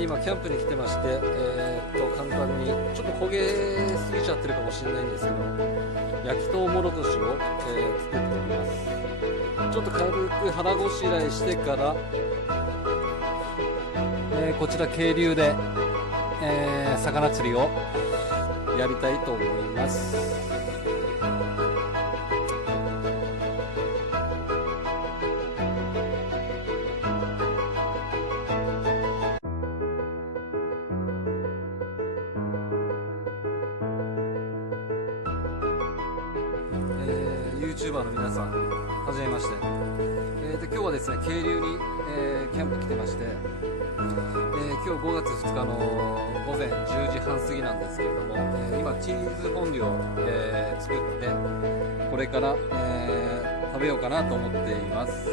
今キャンプに来てまして、簡単にちょっと焦げすぎちゃってるかもしれないんですけど、焼きとうもろこしを、作っております。ちょっと軽く腹ごしらえしてから、こちら渓流で、魚釣りをやりたいと思います。YouTuber の皆さん、はじめまして。今日はですね、渓流に、キャンプ来てまして、今日5月2日の午前10時半過ぎなんですけれども、今チーズフォンデュを、作ってこれから、食べようかなと思っています。